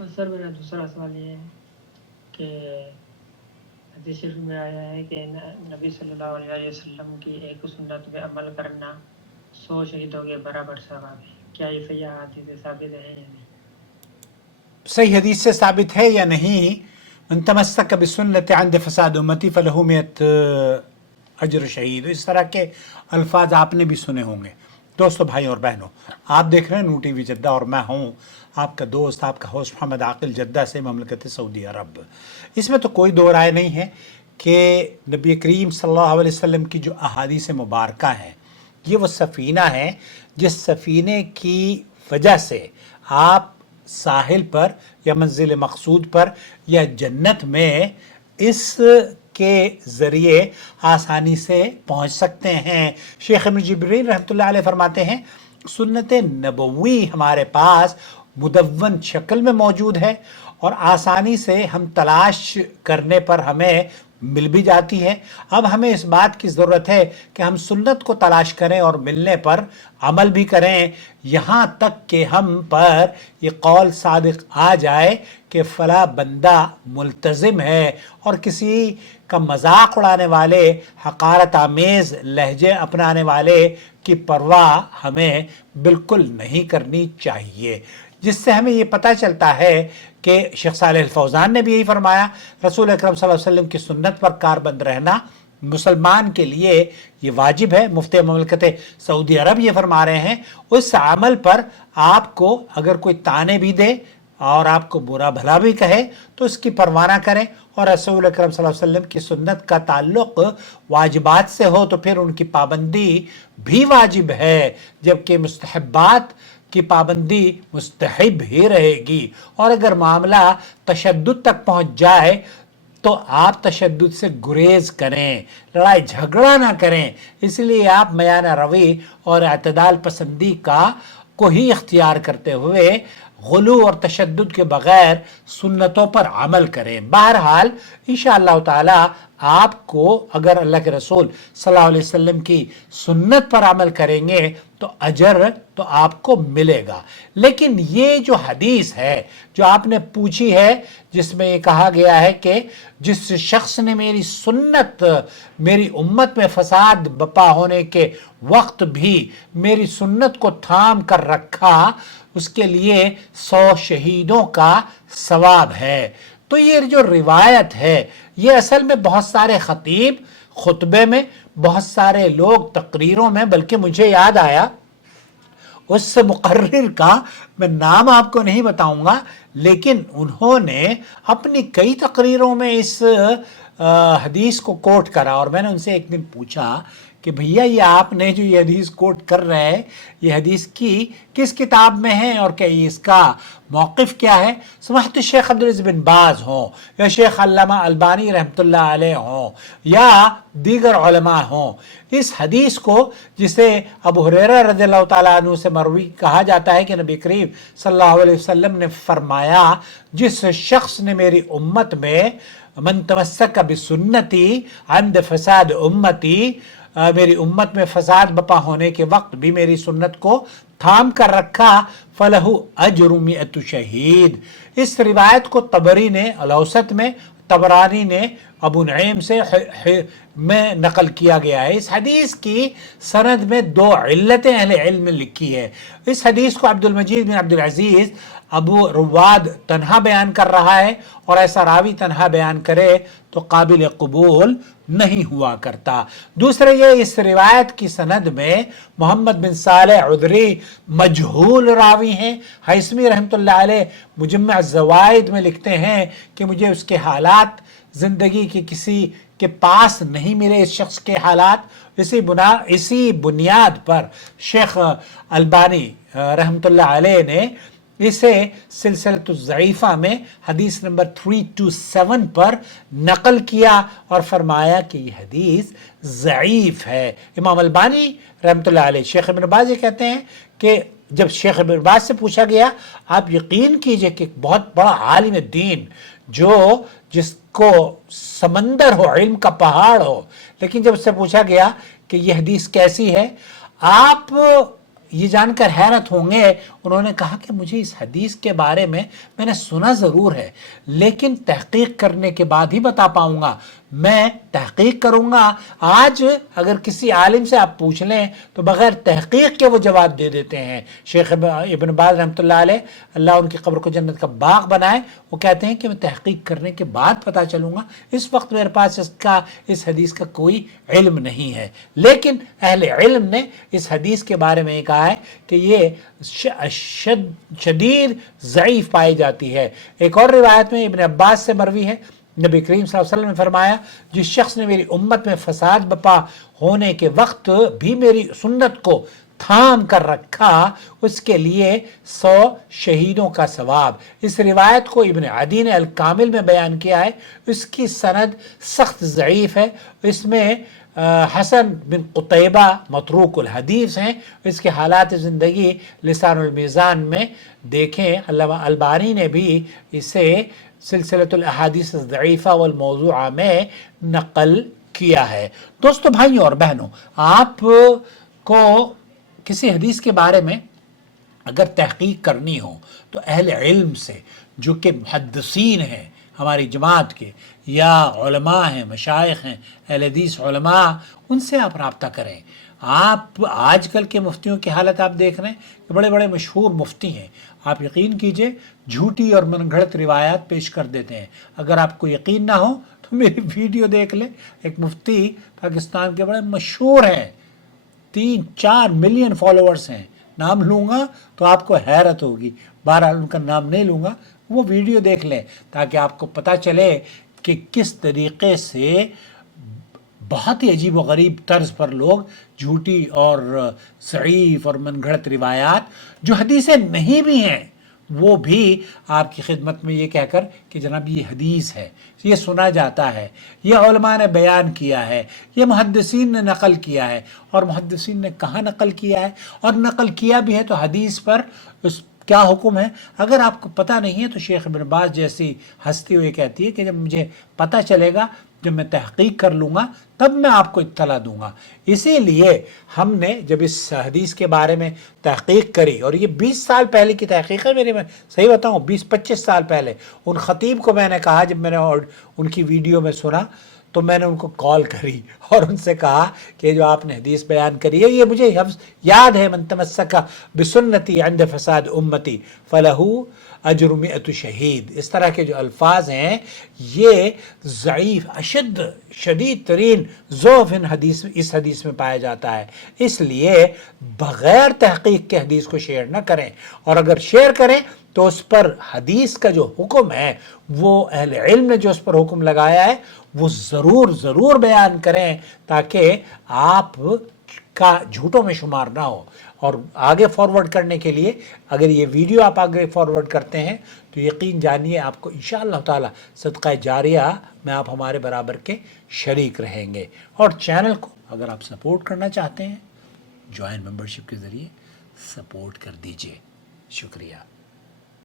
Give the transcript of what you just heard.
और सर मेरा दूसरा सवाल ये है कि हदीस शरीफ में आया है कि नबी सल्लल्लाहु अलैहि वसल्लम की एक सुन्नत पे अमल करना 100 शहीदों के बराबर सवाब है। क्या ये सही हदीस साबित है या नहीं? सही हदीस से साबित है या नहीं? मन तमस्सक बिसुन्नति अंद फसाद उम्मती फलहु मियत अजर शहीद। इस तरह के अल्फाज आपने भी सुने होंगे। दोस्तों, भाई और बहनों, आप देख रहे हैं नू टीवी जद्दा और मैं हूं आपका दोस्त, आपका होस्ट मोहम्मद आकिल, जद्दा से, ममलकत सऊदी अरब। इसमें तो कोई दो राय नहीं है कि नबी करीम सल्लल्लाहु अलैहि वसल्लम की जो अहादीस मुबारका हैं, ये वो सफ़ीना है जिस सफ़ीने की वजह से आप साहिल पर या मंजिल मकसूद पर या जन्नत में इस के ज़रिए आसानी से पहुंच सकते हैं। शेख इब्न जिब्रील रहमतुल्लाह अलैह फरमाते हैं, सुन्नत नबवी हमारे पास मुदव्वन शक्ल में मौजूद है और आसानी से हम तलाश करने पर हमें मिल भी जाती है। अब हमें इस बात की ज़रूरत है कि हम सुन्नत को तलाश करें और मिलने पर अमल भी करें, यहाँ तक कि हम पर ये कौल सादिक आ जाए कि फ़ला बंदा मुल्तज़िम है और किसी का मजाक उड़ाने वाले, हकारत आमेज़ लहजे अपनाने वाले की परवाह हमें बिल्कुल नहीं करनी चाहिए। जिससे हमें ये पता चलता है कि शेख सालेह अल फौज़ान ने भी यही फरमाया, रसूल अकरम सल्लल्लाहु अलैहि वसल्लम की सुन्नत पर कारबंद रहना मुसलमान के लिए ये वाजिब है। मुफ्ती ममलकत सऊदी अरब ये फरमा रहे हैं, उस अमल पर आपको अगर कोई ताने भी दे और आपको बुरा भला भी कहे तो इसकी परवाह ना करें, और रसूल अकरम सल्लल्लाहु अलैहि वसल्लम की सुन्नत का ताल्लुक़ वाजिबात से हो तो फिर उनकी पाबंदी भी वाजिब है, जबकि मुस्तहब्बात की पाबंदी मुस्तहिब ही रहेगी। और अगर मामला तशद्दुद तक पहुंच जाए तो आप तशद्दुद से गुरेज करें, लड़ाई झगड़ा ना करें। इसलिए आप मयाना रवी और अतदाल पसंदी को ही इख्तियार करते हुए गुलू और तशद्दुद के बगैर सुन्नतों पर अमल करें। बहरहाल इंशाअल्लाह ताला आपको अगर अल्लाह के रसूल सल्लल्लाहु अलैहि वसल्लम की सुन्नत पर अमल करेंगे तो अजर तो आपको मिलेगा। लेकिन ये जो हदीस है जो आपने पूछी है, जिसमें ये कहा गया है कि जिस शख्स ने मेरी सुन्नत, मेरी उम्मत में फसाद बपा होने के वक्त भी मेरी सुन्नत को थाम कर रखा, उसके लिए 100 शहीदों का सवाब है। तो ये जो रिवायत है ये असल में बहुत सारे खतीब खुतबे में, बहुत सारे लोग तकरीरों में, बल्कि मुझे याद आया उस मुकर्रिर का मैं नाम आपको नहीं बताऊंगा, लेकिन उन्होंने अपनी कई तकरीरों में इस हदीस को कोट करा। और मैंने उनसे एक दिन पूछा कि भैया ये आपने जो ये हदीस कोट कर रहे हैं, ये हदीस की किस किताब में है और क्या इसका मौक़िफ़ क्या है? समहत शेख अब्दुल अज़ीज़ बिन बाज़ हों या शेख अल्लामा अलबानी रहमतुल्लाह अलैह हों या दीगर उलमा हों, इस हदीस को जिसे अबू हुरैरा रज़ियल्लाहु ताला अन्हु से मरवी कहा जाता है कि नबी करीम सल्लल्लाहु अलैहि वसल्लम ने फरमाया, जिस शख्स ने मेरी उम्मत में मन तमस्सक बिसुन्नती अंद फसाद उम्मती, मेरी उम्मत में फसाद बपा होने के वक्त भी मेरी सुन्नत को थाम कर रखा, फलहु अजरु मिअतु शहीद। इस रिवायत को तबरी ने अल-औसत में, तबरानी ने अबू नईम से में नकल किया गया है। इस हदीस की सनद में 2 इल्लतें अहले इल्म में लिखी है। इस हदीस को अब्दुल मजीद बिन अब्दुल अजीज अबू रुवाद तन्हा बयान कर रहा है, और ऐसा रावी तन्हा बयान करे तो काबिल कबूल नहीं हुआ करता। दूसरे ये, इस रिवायत की सनद में मोहम्मद बिन सालेह उदरी मजहूल रावी हैं। हैसमी रहमतुल्लाह अलैह मुजम्मा ज़वाइद में लिखते हैं कि मुझे उसके हालात ज़िंदगी के किसी के पास नहीं मिले, इस शख्स के हालात। इसी बुनियाद पर शेख अलबानी रहमतुल्लाह अलैह ने इसे सिलसिलतुज़ ज़ईफ़ा में हदीस नंबर 327 पर नकल किया और फरमाया कि यह हदीस ज़ईफ़ है। इमाम अलबानी रहमतुल्लाह अलैह, शेख इब्न बाज़ ये कहते हैं कि जब शेख इब्न बाज़ से पूछा गया, आप यकीन कीजिए कि बहुत बड़ा आलिम दीन जिसको समंदर हो, इल्म का पहाड़ हो, लेकिन जब उससे पूछा गया कि यह हदीस कैसी है, आप ये जानकर हैरत होंगे انہوں نے کہا کہ مجھے اس حدیث کے بارے میں نے سنا ضرور ہے لیکن تحقیق کرنے کے بعد ہی بتا پاؤں گا. میں تحقیق کروں گا. آج اگر کسی عالم سے آپ پوچھ لیں تو بغیر تحقیق کے وہ جواب دے دیتے ہیں. شیخ ابن باز رحمۃ اللہ علیہ، اللہ ان کی قبر کو جنت کا باغ بنائے، وہ کہتے ہیں کہ میں تحقیق کرنے کے بعد پتہ چلوں گا. اس وقت میرے پاس اس حدیث کا کوئی علم نہیں ہے، لیکن اہل علم نے اس حدیث کے بارے میں کہا ہے کہ یہ شدید ضعیف پائی جاتی ہے. ایک اور روایت میں ابن عباس سے مروی ہے، نبی کریم صلی اللہ علیہ وسلم نے فرمایا جس شخص نے میری امت میں فساد بپا ہونے کے وقت بھی میری سنت کو تھام کر رکھا اس کے لیے 100 شہیدوں کا ثواب. اس روایت کو ابن عدی نے الکامل میں بیان کیا ہے. اس کی سند سخت ضعیف ہے. اس میں حسن بن قطیبہ متروک الحدیث ہیں. اس کے حالات زندگی لسان المیزان میں دیکھیں. علامہ البانی نے بھی اسے سلسلۃ الاحادیث الضعیفہ والموضوعہ میں نقل کیا ہے. دوستو، بھائیوں اور بہنوں، آپ کو کسی حدیث کے بارے میں اگر تحقیق کرنی ہو تو اہل علم سے، جو کہ محدثین ہیں ہماری جماعت کے، یا علماء ہیں، مشائخ ہیں، اہل حدیث علماء، ان سے آپ رابطہ کریں. آپ آج کل کے مفتیوں کی حالت آپ دیکھ رہے ہیں کہ بڑے بڑے مشہور مفتی ہیں، آپ یقین کیجئے جھوٹی اور من گھڑت روایات پیش کر دیتے ہیں. اگر آپ کو یقین نہ ہو تو میری ویڈیو دیکھ لیں. ایک مفتی پاکستان کے بڑے مشہور ہیں، 3-4 ملین فالوورز ہیں. نام لوں گا تو آپ کو حیرت ہوگی، بہرحال ان کا نام نہیں لوں گا. وہ ویڈیو دیکھ لیں تاکہ آپ کو پتہ چلے کہ کس طریقے سے بہت ہی عجیب و غریب طرز پر لوگ جھوٹی اور ضعیف اور من گھڑت روایات جو حدیثیں نہیں بھی ہیں وہ بھی آپ کی خدمت میں یہ کہہ کر کہ جناب یہ حدیث ہے، یہ سنا جاتا ہے، یہ علماء نے بیان کیا ہے، یہ محدثین نے نقل کیا ہے. اور محدثین نے کہاں نقل کیا ہے، اور نقل کیا بھی ہے تو حدیث پر اس کیا حکم ہے. اگر آپ کو پتہ نہیں ہے تو شیخ ابن باز جیسی ہستی ہوئی کہتی ہے کہ جب مجھے پتہ چلے گا، جب میں تحقیق کر لوں گا تب میں آپ کو اطلاع دوں گا. اسی لیے ہم نے جب اس حدیث کے بارے میں تحقیق کری، اور یہ 20 سال پہلے کی تحقیق ہے میری، میں صحیح بتاؤں 20-25 سال پہلے، ان خطیب کو میں نے کہا، جب میں نے ان کی ویڈیو میں سنا تو میں نے ان کو کال کری اور ان سے کہا کہ جو آپ نے حدیث بیان کری ہے یہ مجھے یاد ہے، من تمسک بسنتی عند فساد امتی فلہ اجر 100 شہید. اس طرح کے جو الفاظ ہیں یہ ضعیف، شدید ترین ضعف اس حدیث میں پایا جاتا ہے. اس لیے بغیر تحقیق کے حدیث کو شیئر نہ کریں، اور اگر شیئر کریں تو اس پر حدیث کا جو حکم ہے، وہ اہل علم نے جو اس پر حکم لگایا ہے وہ ضرور بیان کریں تاکہ آپ کا جھوٹوں میں شمار نہ ہو. اور آگے فارورڈ کرنے کے لیے اگر یہ ویڈیو آپ آگے فارورڈ کرتے ہیں تو یقین جانیے آپ کو انشاءاللہ تعالی صدقہ جاریہ میں آپ ہمارے برابر کے شریک رہیں گے. اور چینل کو اگر آپ سپورٹ کرنا چاہتے ہیں جوائن ممبرشپ کے ذریعے سپورٹ کر دیجئے. شکریہ.